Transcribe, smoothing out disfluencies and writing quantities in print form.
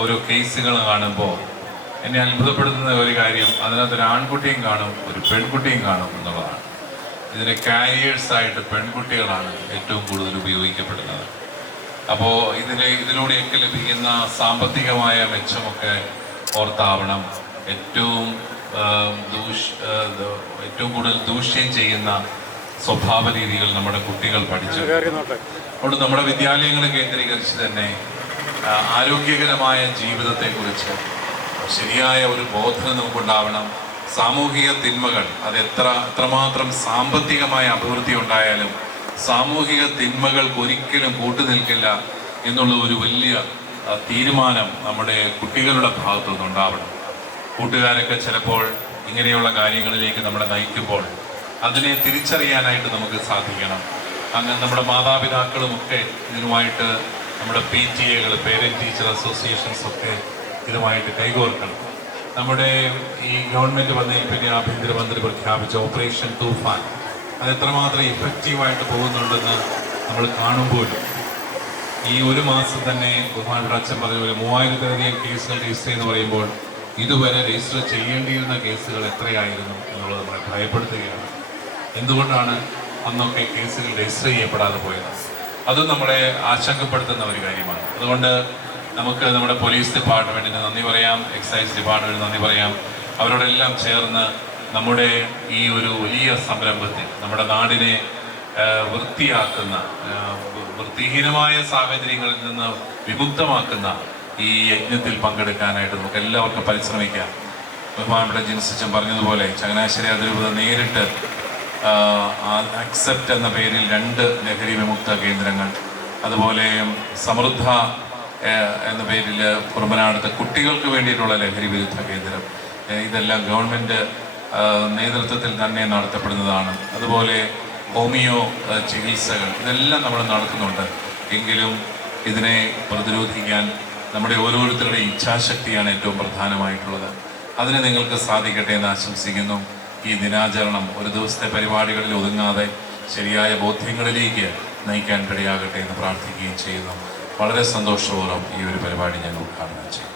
ഓരോ കേസുകൾ കാണുമ്പോൾ എന്നെ അത്ഭുതപ്പെടുത്തുന്ന ഒരു കാര്യം, അതിനകത്തൊരു ആൺകുട്ടിയും കാണും, ഒരു പെൺകുട്ടിയും കാണും എന്നുള്ളതാണ്. ഇതിനെ കാരിയേഴ്സായിട്ട് പെൺകുട്ടികളാണ് ഏറ്റവും കൂടുതൽ ഉപയോഗിക്കപ്പെടുന്നത്. അപ്പോൾ ഇതിലൂടെയൊക്കെ ലഭിക്കുന്ന സാമ്പത്തികമായ മെച്ചമൊക്കെ ഓർത്താവണം ഏറ്റവും കൂടുതൽ ദൂഷ്യം ചെയ്യുന്ന സ്വഭാവ രീതികൾ നമ്മുടെ കുട്ടികൾ പഠിച്ചു. അതുകൊണ്ട് നമ്മുടെ വിദ്യാലയങ്ങൾ കേന്ദ്രീകരിച്ച് തന്നെ ആരോഗ്യകരമായ ജീവിതത്തെക്കുറിച്ച് ശരിയായ ഒരു ബോധം നമുക്കുണ്ടാവണം. സാമൂഹിക തിന്മകൾ അത് എത്രമാത്രം സാമ്പത്തികമായ അഭിവൃദ്ധി ഉണ്ടായാലും സാമൂഹിക തിന്മകൾക്ക് ഒരിക്കലും കൂട്ടുനിൽക്കില്ല എന്നുള്ള ഒരു വലിയ തീരുമാനം നമ്മുടെ കുട്ടികളുടെ ഭാഗത്തു നിന്നുണ്ടാവണം. കൂട്ടുകാരൊക്കെ ചിലപ്പോൾ ഇങ്ങനെയുള്ള കാര്യങ്ങളിലേക്ക് നമ്മളെ നയിക്കുമ്പോൾ അതിനെ തിരിച്ചറിയാനായിട്ട് നമുക്ക് സാധിക്കണം. അങ്ങനെ നമ്മുടെ മാതാപിതാക്കളുമൊക്കെ ഇതിനുമായിട്ട് നമ്മുടെ PTA പേരൻറ് ടീച്ചർ അസോസിയേഷൻസ് ഒക്കെ ഇതുമായിട്ട് കൈകോർക്കണം. നമ്മുടെ ഈ ഗവൺമെൻറ് വന്നതിൽ പിന്നെ ആഭ്യന്തരമന്ത്രി പ്രഖ്യാപിച്ച ഓപ്പറേഷൻ തൂഫാൻ അത് എത്രമാത്രം ഇഫക്റ്റീവായിട്ട് പോകുന്നുണ്ടെന്ന് നമ്മൾ കാണുമ്പോഴും ഈ ഒരു മാസം തന്നെ ബഹുമാനപ്പെട്ട അച്ഛൻ പറഞ്ഞ പോലെ 3000-ലധികം കേസുകൾ രജിസ്റ്റർ ചെയ്യുന്ന പറയുമ്പോൾ ഇതുവരെ രജിസ്റ്റർ ചെയ്യേണ്ടിയിരുന്ന കേസുകൾ എത്രയായിരുന്നു എന്നുള്ളത് നമ്മളെ ഭയപ്പെടുത്തുകയാണ്. എന്തുകൊണ്ടാണ് അന്നൊക്കെ കേസുകൾ രജിസ്റ്റർ ചെയ്യപ്പെടാതെ പോയത്? അതും നമ്മളെ ആശങ്കപ്പെടുത്തുന്ന ഒരു കാര്യമാണ്. അതുകൊണ്ട് നമുക്ക് നമ്മുടെ പോലീസ് ഡിപ്പാർട്ട്മെൻറ്റിന് നന്ദി പറയാം, എക്സൈസ് ഡിപ്പാർട്ട്മെൻറ്റിന് നന്ദി പറയാം. അവരോടെല്ലാം ചേർന്ന് നമ്മുടെ ഈ ഒരു വലിയ സംരംഭത്തിൽ നമ്മുടെ നാടിനെ വൃത്തിയാക്കുന്ന, വൃത്തിഹീനമായ സാഹചര്യങ്ങളിൽ നിന്ന് വിമുക്തമാക്കുന്ന ഈ യജ്ഞത്തിൽ പങ്കെടുക്കാനായിട്ട് നമുക്ക് എല്ലാവർക്കും പരിശ്രമിക്കാം. ബഹുമാനപ്പെട്ട ജിൻസിച്ചൻ പറഞ്ഞതുപോലെ ചങ്ങനാശ്ശേരി അതിരൂപത നേരിട്ട് അക്സെപ്റ്റ് എന്ന പേരിൽ 2 ലഹരി വിമുക്ത കേന്ദ്രങ്ങൾ, അതുപോലെ സമൃദ്ധ എന്ന പേരിൽ കുറുമ്പനാടത്തെ കുട്ടികൾക്ക് വേണ്ടിയിട്ടുള്ള ലഹരി വിരുദ്ധ കേന്ദ്രം, ഇതെല്ലാം ഗവൺമെൻറ് നേതൃത്വത്തിൽ തന്നെ നടത്തപ്പെടുന്നതാണ്. അതുപോലെ ഹോമിയോ ചികിത്സകൾ ഇതെല്ലാം നമ്മൾ നടത്തുന്നുണ്ട്. എങ്കിലും ഇതിനെ പ്രതിരോധിക്കാൻ നമ്മുടെ ഓരോരുത്തരുടെയും ഇച്ഛാശക്തിയാണ് ഏറ്റവും പ്രധാനമായിട്ടുള്ളത്. അതിന് നിങ്ങൾക്ക് സാധിക്കട്ടെ എന്ന് ആശംസിക്കുന്നു. ഈ ദിനാചരണം ഒരു ദിവസത്തെ പരിപാടികളിൽ ഒതുങ്ങാതെ ശരിയായ ബോധ്യങ്ങളിലേക്ക് നയിക്കാൻ ഇടയാകട്ടെ എന്ന് പ്രാർത്ഥിക്കുകയും ചെയ്യുന്നു. വളരെ സന്തോഷപൂർവ്വം ഈ ഒരു പരിപാടി ഞാൻ ഉദ്ഘാടനം ചെയ്യും.